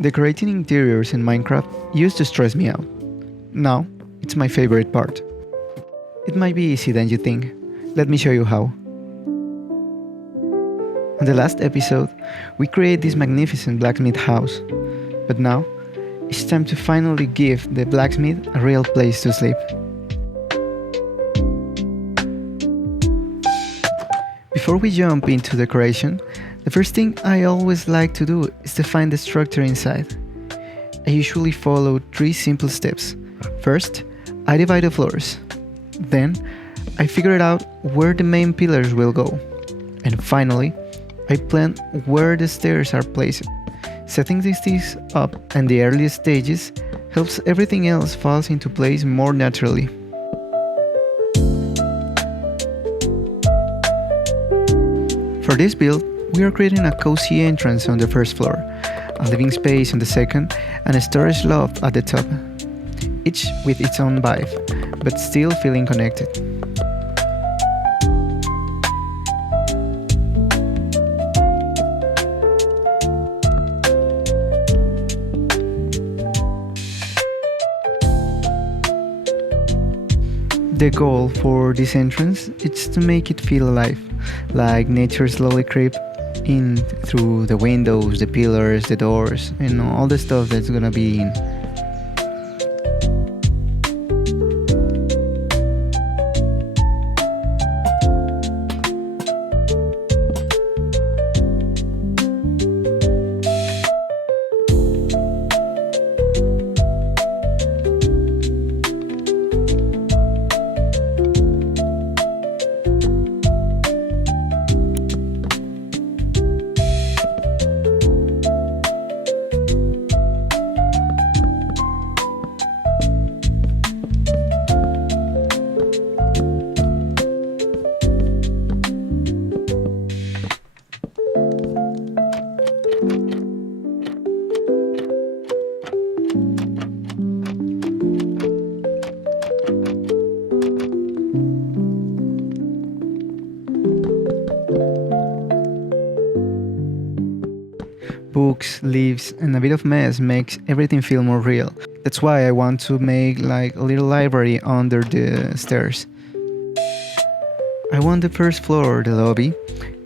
Decorating interiors in Minecraft used to stress me out. Now, it's my favorite part. It might be easy than you think. Let me show you how. On the last episode, we created this magnificent blacksmith house. But now, it's time to finally give the blacksmith a real place to sleep. Before we jump into decoration, the first thing I always like to do is define the structure inside. I usually follow 3 simple steps. First, I divide the floors. Then, I figure out where the main pillars will go. And finally, I plan where the stairs are placed. Setting these things up in the earliest stages helps everything else fall into place more naturally. For this build, we are creating a cozy entrance on the first floor, a living space on the second, and a storage loft at the top, each with its own vibe, but still feeling connected. The goal for this entrance is to make it feel alive, like nature slowly creep in through the windows, the pillars, the doors, and all the stuff that's gonna be in. Books, leaves, and a bit of mess makes everything feel more real. That's why I want to make like a little library under the stairs. I want the first floor, the lobby,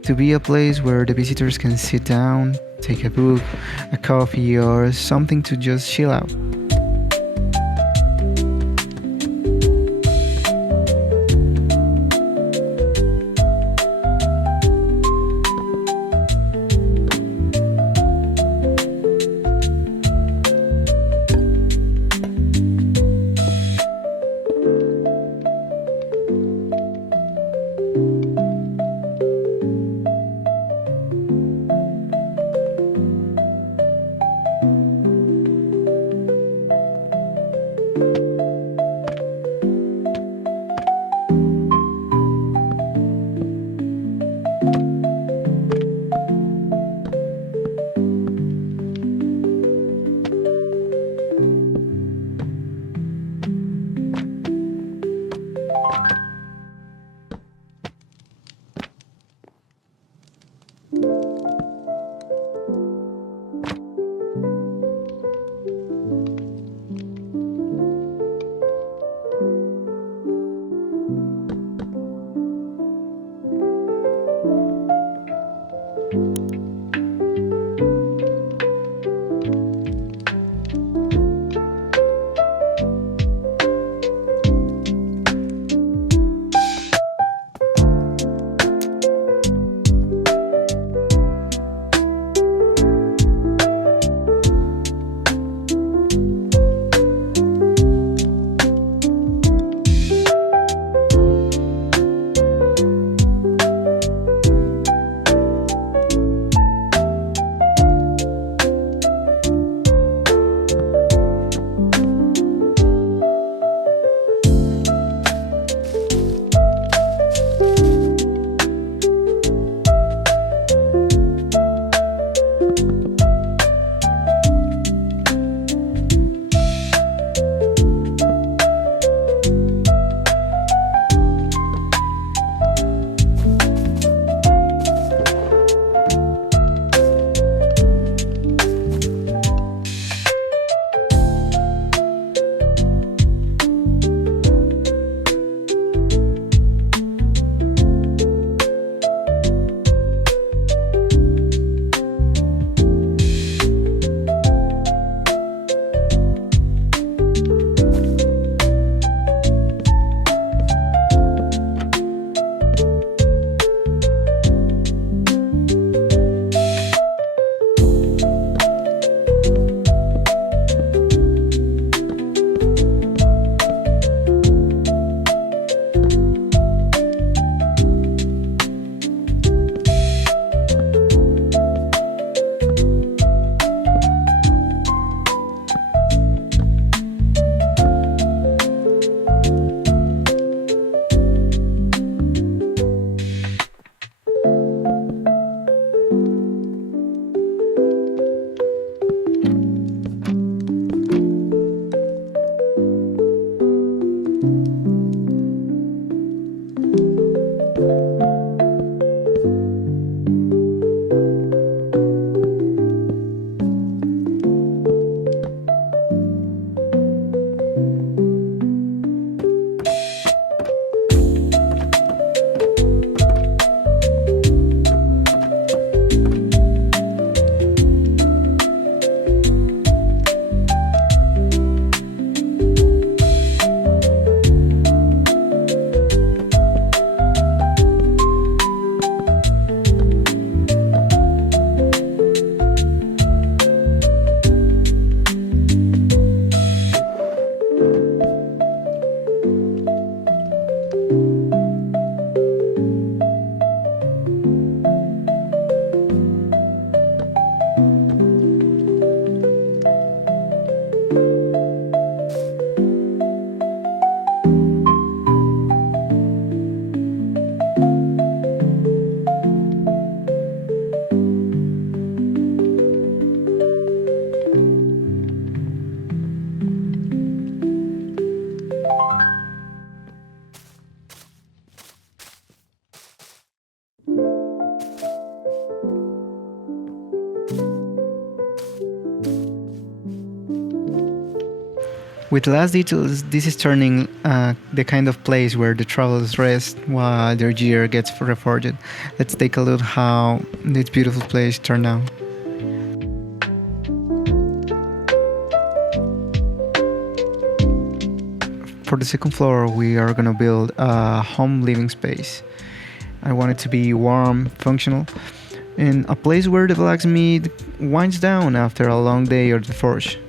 to be a place where the visitors can sit down, take a book, a coffee, or something to just chill out. With last details, this is turning the kind of place where the travelers rest while their gear gets reforged. Let's take a look how this beautiful place turned out. For the second floor, we are gonna build a home living space. I want it to be warm, functional, and a place where the blacksmith winds down after a long day at the forge.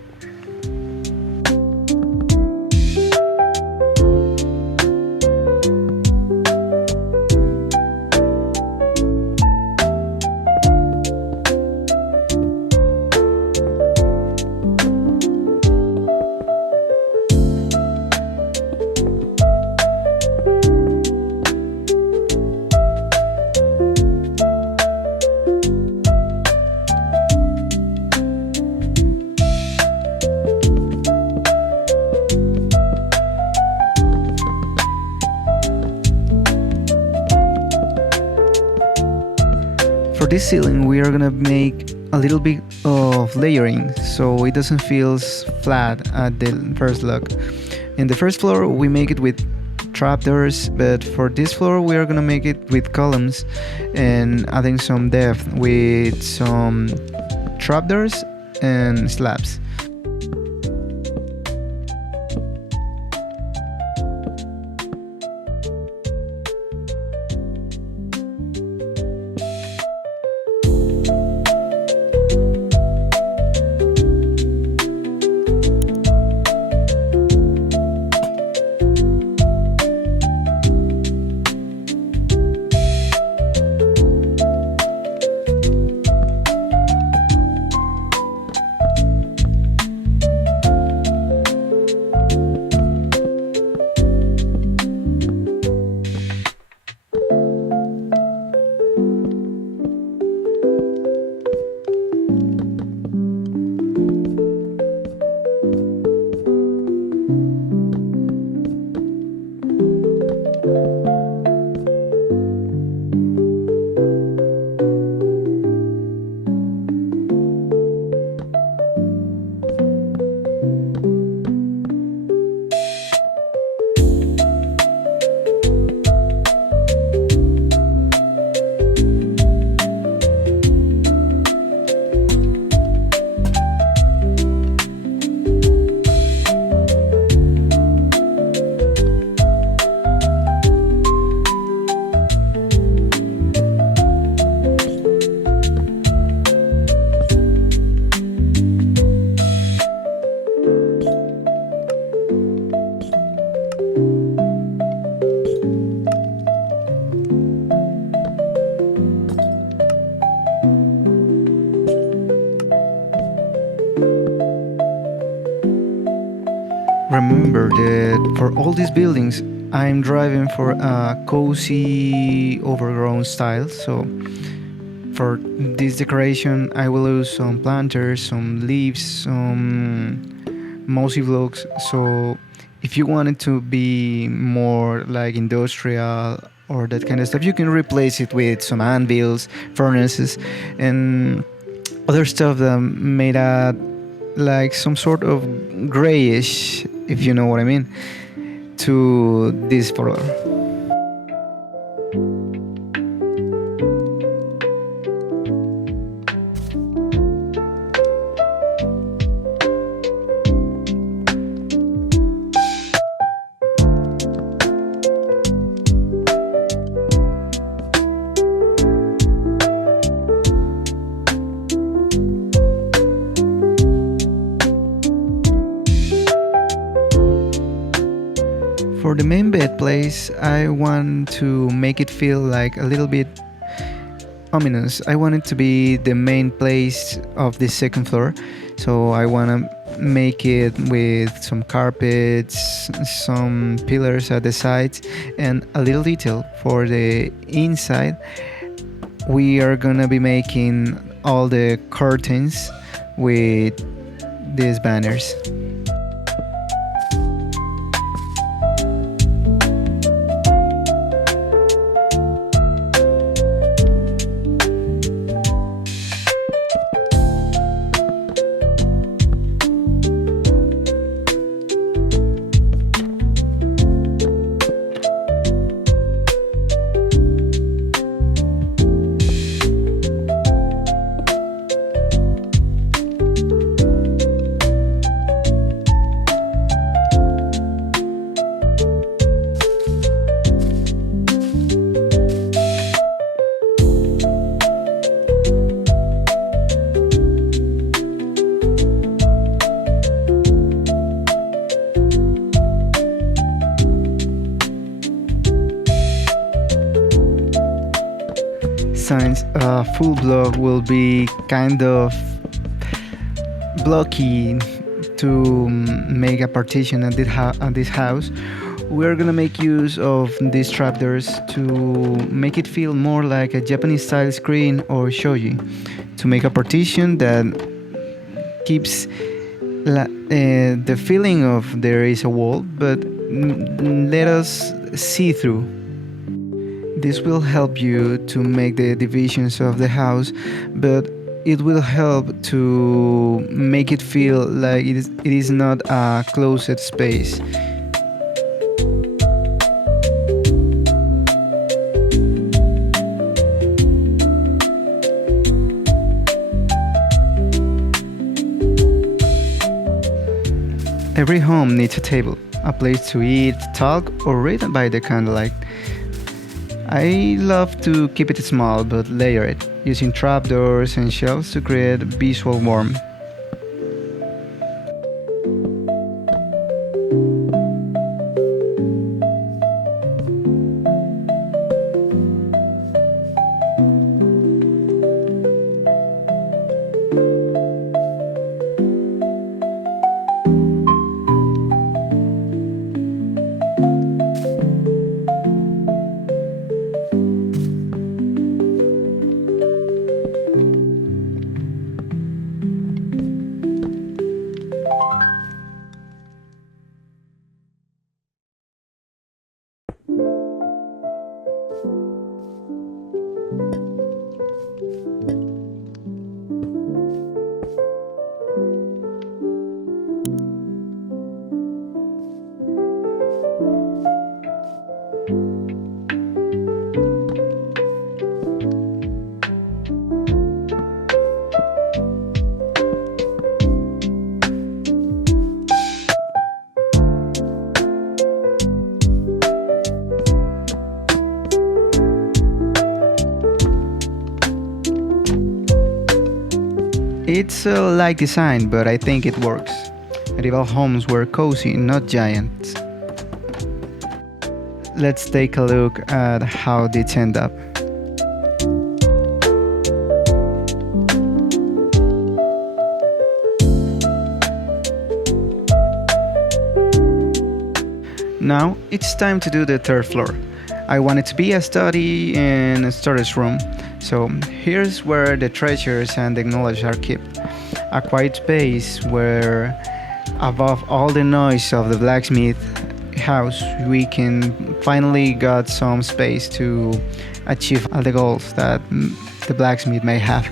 For this ceiling, we are gonna make a little bit of layering so it doesn't feel flat at the first look. In the first floor, we make it with trapdoors, but for this floor, we are gonna make it with columns and adding some depth with some trapdoors and slabs. Remember that for all these buildings, I'm driving for a cozy, overgrown style. So for this decoration, I will use some planters, some leaves, some mossy blocks. So if you want it to be more like industrial or that kind of stuff, you can replace it with some anvils, furnaces, and other stuff that made out like some sort of grayish, if you know what I mean, to this floor. For the main bed place, I want to make it feel like a little bit ominous. I want it to be the main place of the second floor. So I want to make it with some carpets, some pillars at the sides, and a little detail for the inside. We are gonna be making all the curtains with these banners. Sometimes a full block will be kind of blocky to make a partition at this house. We're gonna make use of these trapdoors to make it feel more like a Japanese style screen or shoji, to make a partition that keeps the feeling of there is a wall, but let us see through. This will help you to make the divisions of the house, but it will help to make it feel like it is not a closed space. Every home needs a table, a place to eat, talk, or read by the candlelight. I love to keep it small but layer it, using trapdoors and shelves to create visual warmth. It's a light design, but I think it works. Medieval homes were cozy, not giant. Let's take a look at how these end up. Now it's time to do the third floor. I want it to be a study and a storage room. So here's where the treasures and the knowledge are kept. A quiet space where, above all the noise of the blacksmith house, we can finally got some space to achieve all the goals that the blacksmith may have.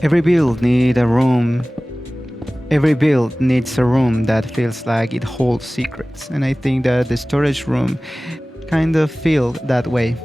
Every build needs a room. Every build needs a room that feels like it holds secrets, and I think that the storage room kind of feel that way.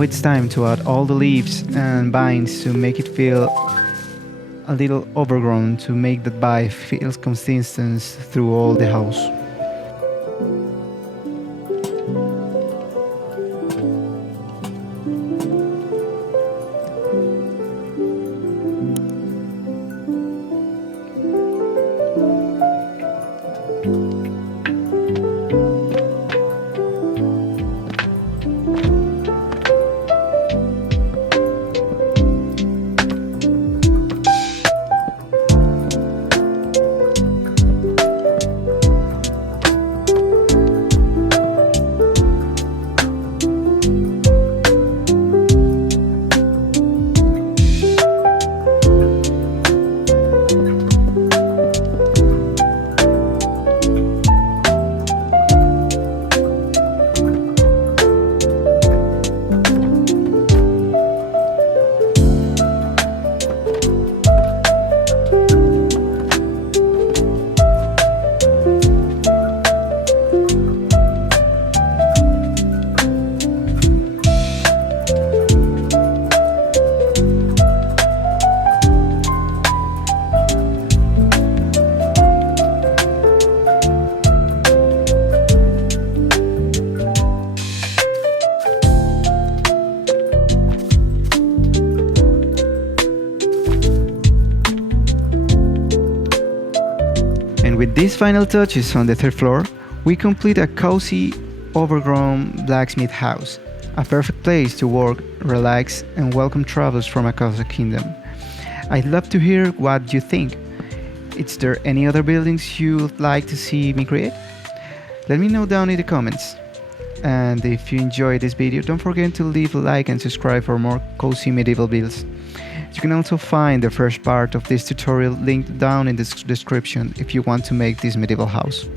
Now it's time to add all the leaves and vines to make it feel a little overgrown, to make that vibe feel consistent through all the house. And with these final touches on the third floor, we complete a cozy, overgrown blacksmith house, a perfect place to work, relax, and welcome travelers from across the kingdom. I'd love to hear what you think. Is there any other buildings you'd like to see me create? Let me know down in the comments. And if you enjoyed this video, don't forget to leave a like and subscribe for more cozy medieval builds. You can also find the first part of this tutorial linked down in the description if you want to make this medieval house.